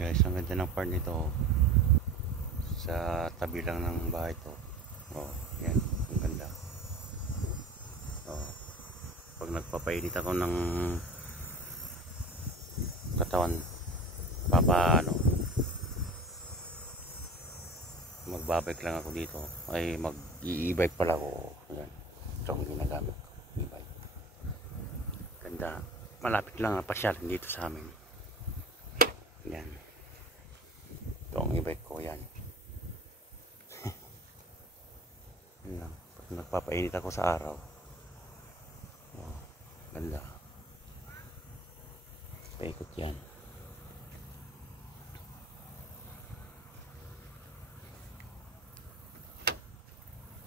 Guys, ang ganda ng part nito. Sa tabi lang ng bahay to. Oh, yan. Ang ganda. Oh. Pag nagpapainit ako ng katawan, magbabike lang ako dito. Ay, mag-i-e-bike pala ako. Yan. Ito ang ginagamit ko. E-bike. Ganda. Malapit lang ang pasyalan dito sa amin. Yan. Ito ang e-bike ko. Yan. Yan lang. Pag nagpapainit ako sa araw. Oh, ganda. Paikot yan.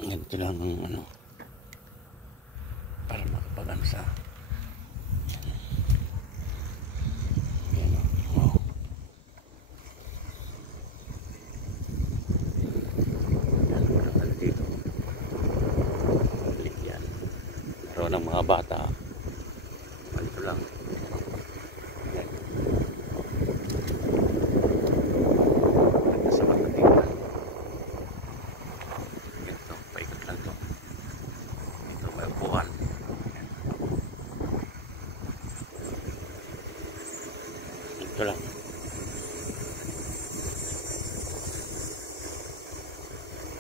Ganito lang ang para makapag-ano sa yan. Wow. Yan, walang dito. Balik yan. Meron ng mga bata. Ganito lang. Yan. Nasa pagdating lang. Ito, paikot lang to. Ito, may upuan. Ito lang.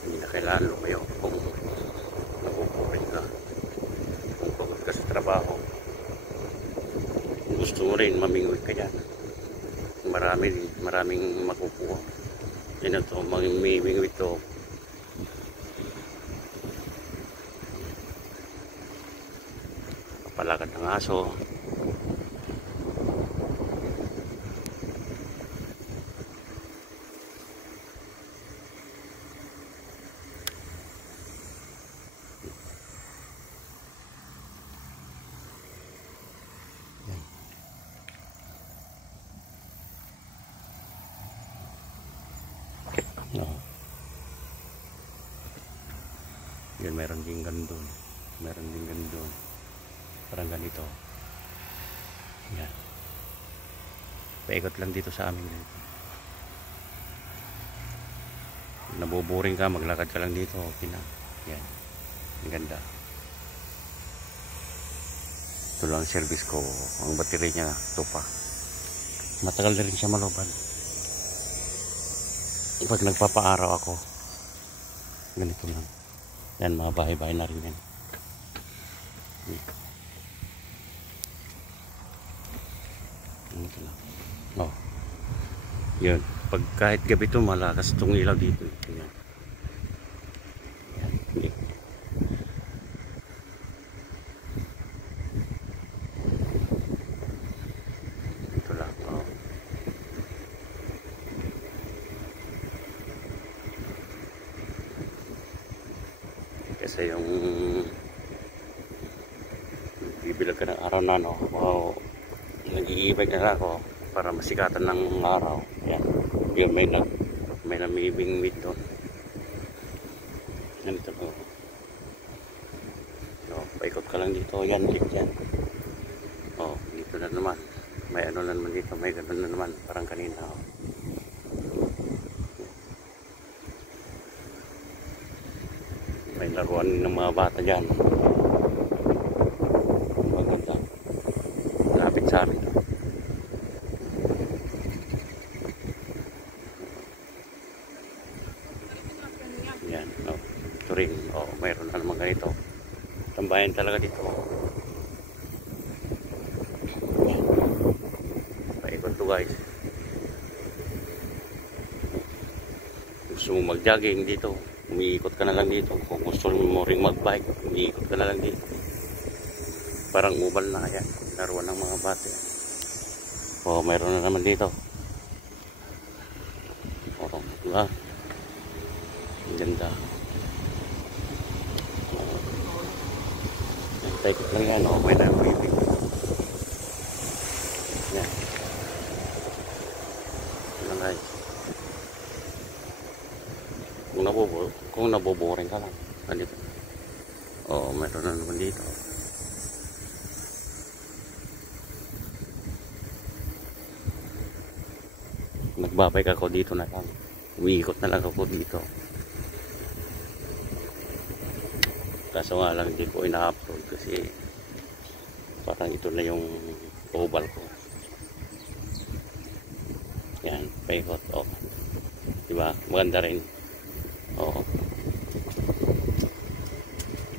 Hindi na kailangan lumayo kung napupurin ka. Kung pagod ka sa trabaho. Kung gusto mo rin, mamingwit ka dyan. Maraming makukuha. Yan ito, mamingwit to. Kapalakad ng aso. No. Yun, meron din ganun. Meron din ganun. Parang ganito. Yan. Paikot lang dito sa amin. Nabuboring ka, maglakad ka lang dito. Okay na. Yan. Ang ganda. Ito lang service ko. Ang battery niya, ito pa. Matagal na rin siya maloban. Pag nagpapaaraw ako, ganito lang. Yan, mga bahay-bahay na rin yan. Ganito lang. Oh. Yun. Pag kahit gabi ito, malakas itong ilaw dito. Yan. Yan. Ito lang. Oh. Kasi yung bibilag ka ng araw na wow, nag-iibig na ako para masikatan ng araw. Yan. Yun, may namibing with doon. Ganito po. So, paikot ka lang dito. Yan, ulit yan. Oh, dito na naman. May ano na naman dito. May ganun na naman. Parang kanina. Oh. May laruan ng mga bata dyan. Maganda. Lapit sa amin. Yan. Oh. Ito rin. Oh, mayroon na naman ganito. Tambayan talaga dito. Yan. Paikot to guys. Gusto mo mag-jogging dito, umiikot ka na lang dito. Kung gusto mo rin mag-bike, umiikot ka na lang dito. Parang ubal na yan. Laruan ng mga bata yan. Oh, mayroon na naman dito. Oh, diba? Ang ganda. Paikot lang yan. Oh, may nabibig. Yan. Yan guys. Kung naboboring ka lang. Nandito. Oo, meron na naman dito. nagbabike ako dito na lang, umiikot na lang ako dito. Kaso nga lang hindi ko ina-upload kasi parang ito na yung oval ko. Yan, paikot. Oh. Diba? Maganda rin. Oo.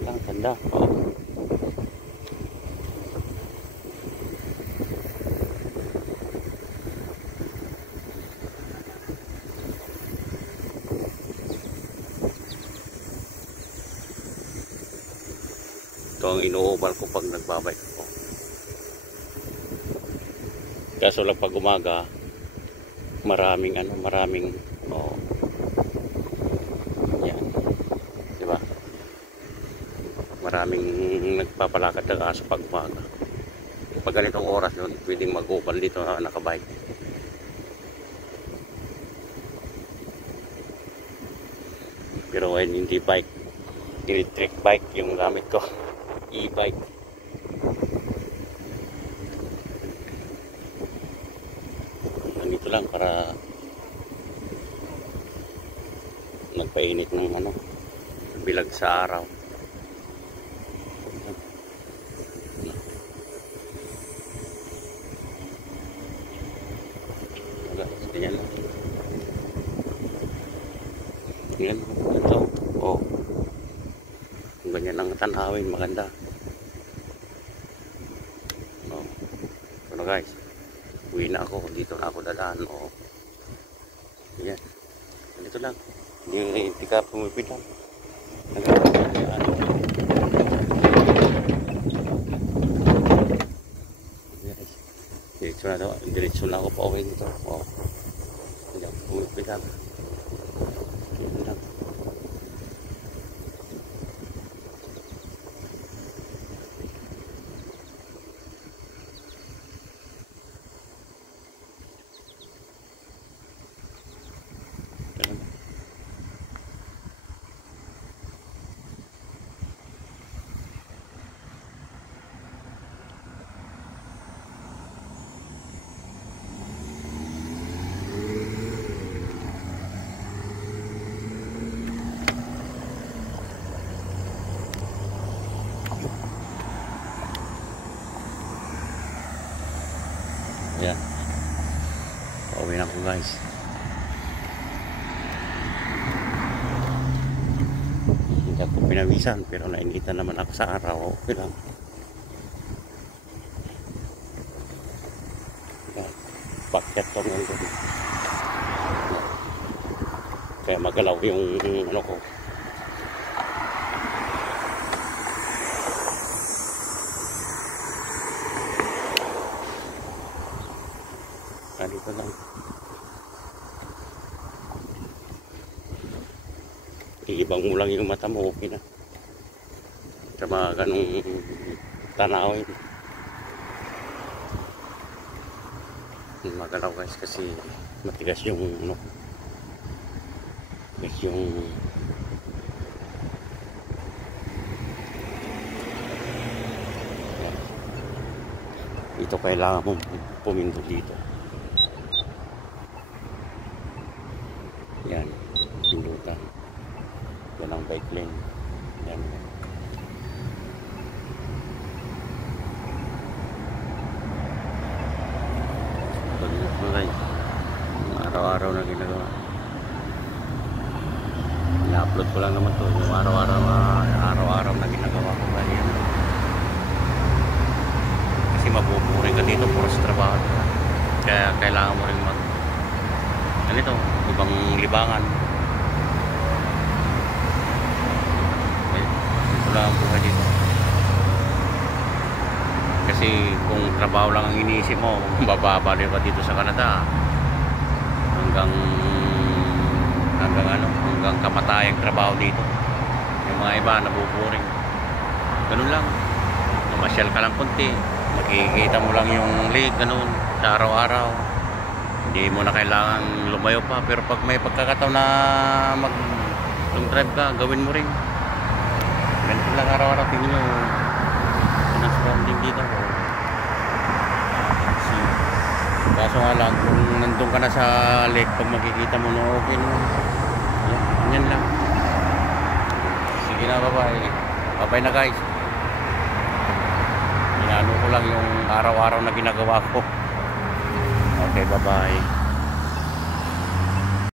Lang, ganda. Oo. Ito ang ino-oval ko pag nagbabike ako. Kaso lang pag umaga, maraming oh. Yan. Diba? Maraming nagpapalakad ng aso pag umaga. Pag ganitong oras doon, pwedeng mag-oval dito na nakabike. Pero ngayon hindi bike, electric bike yung gamit ko. E-bike. Nandito lang para nagpainit ng bilag sa araw. Ganyan lang. Ganyan. Ito. Oh. Kung ganyan ang tanawin, maganda. Oh. So na guys. Uwi na ako. Dito na ako dadaan. Oh. Ganyan. Ganito lang. Hindi ka pumipid lang. Diretso na ako pa uwi dito. Oh. Hindi ako pumipid lang. Ganyan lang. Yan. Pauwi na ako guys. Hindi ako pinawisan pero nainitan naman ako sa araw. Okay lang. Yan. Pakyat ko ngayon ko. Kaya magalaw yung ko. Dito lang. Iibang mo lang yung mata mo, okay na. Sa mga ganong tanawin. Magalaw guys kasi matigas yung matigas yung ito kailangan mong pumindot dito. Yan, pindutan. Yan ang bike lane. Yan. Araw-araw na ginagawa. I-upload ko lang naman to yung araw-araw na ginagawa ko ganyan. Kasi mabuburing ka dito puro sa trabaho. Kaya kailangan mo rin ganito, ibang libangan. Okay. Ito lang ang buhay dito. Kasi kung trabaho lang ang iniisip mo, bababa rin ka dito sa Canada hanggang kamatayang trabaho dito. Yung mga iba nabuburing. Ganun lang. Mamasyal ka lang konti, makikita mo lang yung lake, ganun, sa araw-araw. Hindi mo na kailangan lumayo pa. Pero pag may pagkakataon na long drive ka, gawin mo rin. Ganito lang araw-araw. Tingin nyo yung surrounding dito. Kaso nga lang, kung nandun ka na sa lake, pag makikita mo na okay naman. Yan lang. Sige na, bye-bye. Bye-bye na guys. Inano ko lang yung araw-araw na ginagawa ko. Okay, bye-bye.